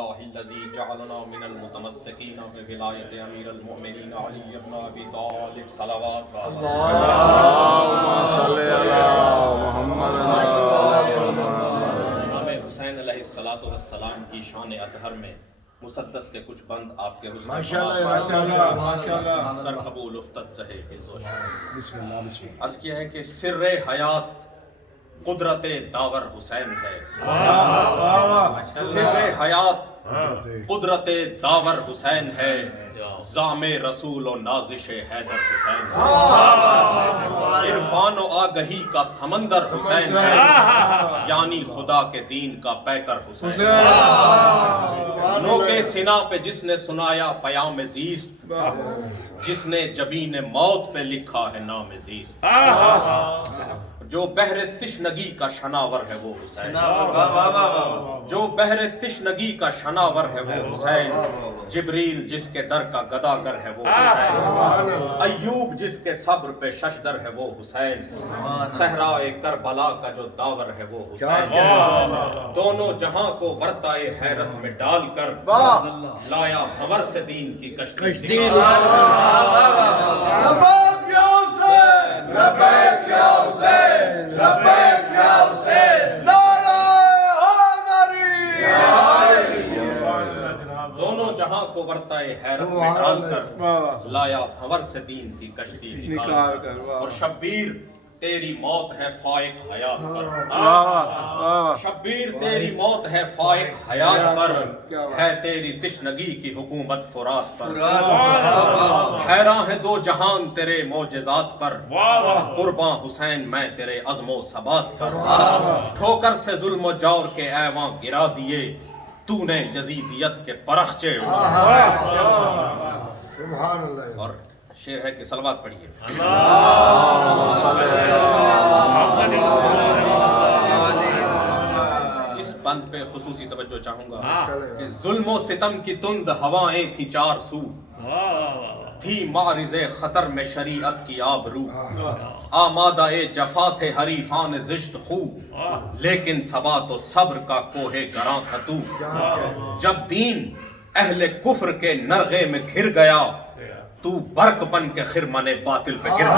الذي جعلنا من المتمسكين بولایت امیر المؤمنین علی بن ابی طالب صلوات اللهم صل علی محمد امام حسین علیہ الصلوۃ والسلام کی شان اطہر میں مسدس کے کچھ بند آپ کے حسن ماشاءاللہ در قبول افتد چہے بسم اللہ عرض کیا ہے کہ سر حیات قدرت داور حسین ہے. سر حیات قدرت داور حسین ہے، زام رسول و نازش حیدر حسین ہے. عرفان و آگہی کا سمندر حسین ہے، یعنی خدا کے دین کا پیکر حسین ہے. نوک سنا پہ جس نے سنایا پیام زیست، جس نے جبین موت پہ لکھا ہے نام زیست. جو بحر تشنگی کا شناور ہے وہ حسین، جو بحر تشنگی کا شناور ہے وہ حسین. جبریل جس کے در کا گداگر ہے وہ حسین، ایوب جس کے صبر پہ ششدر ہے وہ حسین. صحرائے کربلا کا جو داور ہے وہ حسین. دونوں جہاں کو ورطائے حیرت میں ڈال کر لایا بھنور سے دین کی کشتی. دونوں جہاں کو ورطائے حیرت میں ڈال کر لایا بھنور سے دین کی کشتی نکال کر. اور شبیر تیری موت ہے فائق حیات پر، شبیر تیری موت ہے فائق حیات پر، ہے تیری تشنگی کی حکومت فرات پر. حیراں ہے دو جہان تیرے معجزات پر، قرباں حسین میں تیرے عزم و ثبات پر. ٹھوکر سے ظلم و جور کے ایواں گرا دیے، تو نے یزیدیت کے پرخچے اڑائے. اور شعر ہے کہ صلوات پڑھیے. اس بند پہ خصوصی توجہ چاہوں گا کہ ظلم و ستم کی تند ہوائیں تھی چار سو، تھی معرض خطر میں شریعت کی آبرو. آمادہ جفا تھے حریفان زشت خو، لیکن ثبات و صبر کا کوہ گراں تھا تو. جب دین اہل کفر کے نرغے میں گھر گیا، تو برق بن کے خرمن باطل پہ گر گیا.